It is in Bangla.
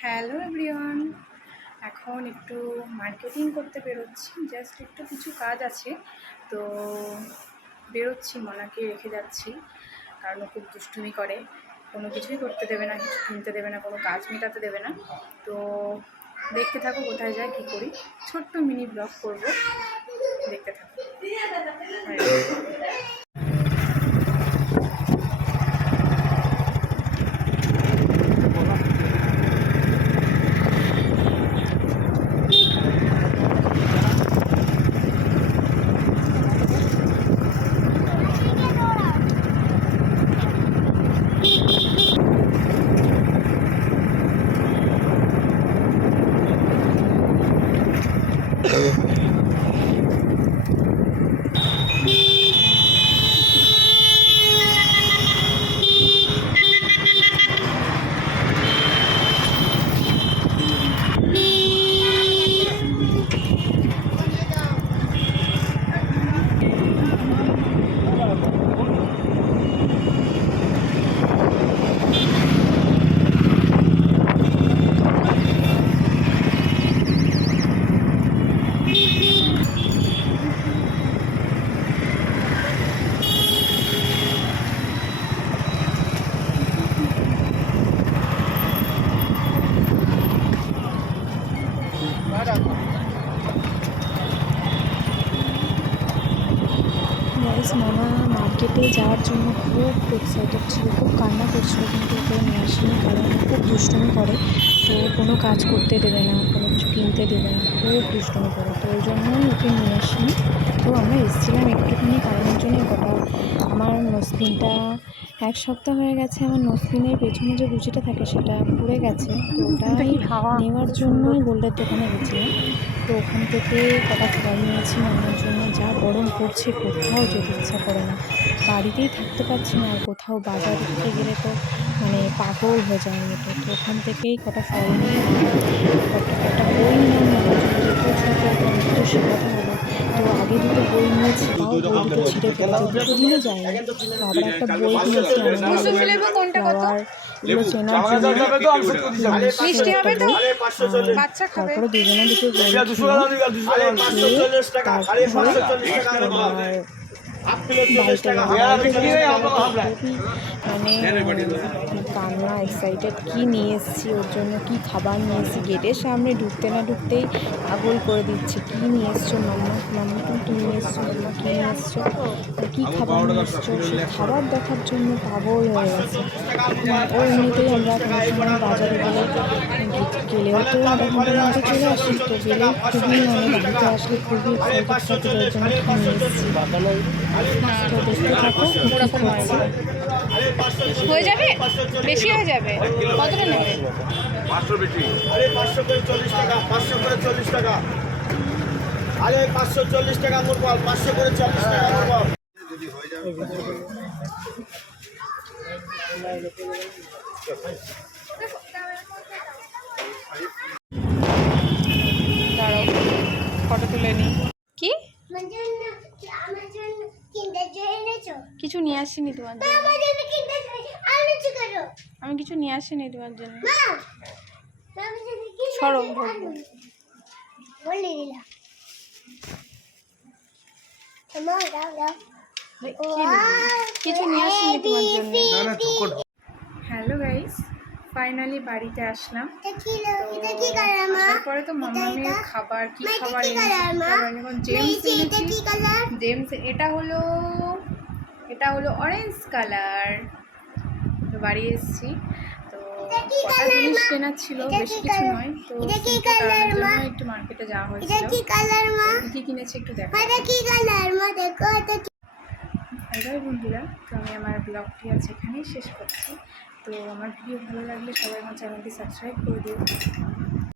হ্যালো এভরিওয়ান, এখন একটু মার্কেটিং করতে বেরোচ্ছি। জাস্ট একটু কিছু কাজ আছে, তো বেরোচ্ছি। মনাকে রেখে যাচ্ছি, কারণ ও খুব দুষ্টুমি করে, কোনো কিছুই করতে দেবে না, কিছু কিনতে দেবে না, কোনো কাজ মেটাতে দেবে না। তো দেখতে থাকো কোথায় যায়, কী করি। ছোট্ট মিনি ব্লগ করবো, দেখতে থাকো। মনা মার্কেটে যাওয়ার জন্য খুব এক্সাইটেড ছিল, খুব কান্না করছিল, কিন্তু ওকে নিয়ে আসিনি, কারণ খুব দুষ্টুমি করে। তো কোনো কাজ করতে দেবে না, কোনো কিছু কিনতে দেবে না, খুব দুষ্টুমি করে। তো ওই জন্যই ওকে নিয়ে আসিনি। তো আমরা এসেছিলাম একটুখানি কারণের জন্য। গোটা আমার নোজপিনটা 1 সপ্তাহ হয়ে গেছে, আমার নোজপিনের পেছনে যে গুচিটা থাকে সেটা পুড়ে গেছে। তো ওটাই নেওয়ার জন্যই গোল্ডের দোকানে গেছিলাম। তো ওখান থেকে কটা ফল নিয়েছি মামার জন্য। যা গরম পড়ছে, কোথাও যেতে ইচ্ছা করে না, বাড়িতেই থাকতে পারছি না। আর কোথাও বাজার দিতে গেলে তো মানে পাগল হয়ে যায় মতো। তো ওখান থেকেই কটা ফল নিয়ে একটা বই নিলাম মামার জন্য, যেহেতু ছোটো তো অনেকটা শেখাতে হবে। তো আগে দুটো বই নিয়েছি, তাও বই দুটো ছিঁড়ে ফেলেছে, দুটো দিনও যায়নি। তো আবার একটা বই কিনেছি ফ্লাওয়ার, এগুলো চেনার জন্য। তারপরে দুজনে দুটো বই খেয়ে তারপরে মানে কান্না, এক্সাইটেড। কী নিয়ে এসেছি ওর জন্য, কী খাবার নিয়ে এসেছি, গেটের সামনে ঢুকতে না ঢুকতেই পাগল করে দিচ্ছে। কী নিয়ে এসছো মাম্মা, মাম্মা তুমি কী নিয়ে এসছো, মাম্মা কী নিয়ে এসছো, কী খাবার নিয়ে এসছো। সে খাবার দেখার জন্য পাগল হয়ে গেছে। ও এমনিতেই আমরা কোনো সময় বাজারে গেলেও তো আধা ঘন্টার মধ্যে চলে আসি। তো গেলে খুবই বাড়িতে আসলে খুবই এক্সাইটেড থাকে, ওর জন্য কী নিয়ে এসেছি। তো দেখতে থাকো হয়ে যাবে, বেশি হয়ে যাবে। কতটা নেবে? 500 বেশি। আরে 500 করে 40 টাকা, 500 করে 40 টাকা। আরে 540 টাকা আঙুর বল, 500 করে 40 টাকা আঙুর বল। যদি হয়ে যাবে ফটো তুলে নি। কি কিছু নিয়ে আসিনি তোমার জন্য, আমি কিছু নিয়ে আসিনি তোমার জন্য। সরো কিছু নিয়ে আসিনি তোমার জন্য। হ্যালো গাইস, ফাইনালি বাড়িতে আসলাম। আসার পরে তো মামামের খাবার, কি খাবার এনেছি, যেমন জেমস এনেছি। জেমস এটা হলো অরেঞ্জ কালার। তো বাড়ি এসেছি, তো কটা জিনিস কেনার ছিল, বেশি কিছু নয়। তো কারণের জন্য একটু মার্কেটে যাওয়া হয়েছিল। কি কিনেছি একটু দেখো। এবার বন্ধুরা, তো আমি আমার ব্লগটি আজ এখানেই শেষ করছি। তো আমার ভিডিও ভালো লাগলে সবাই আমার চ্যানেলটি সাবস্ক্রাইব করে দিও।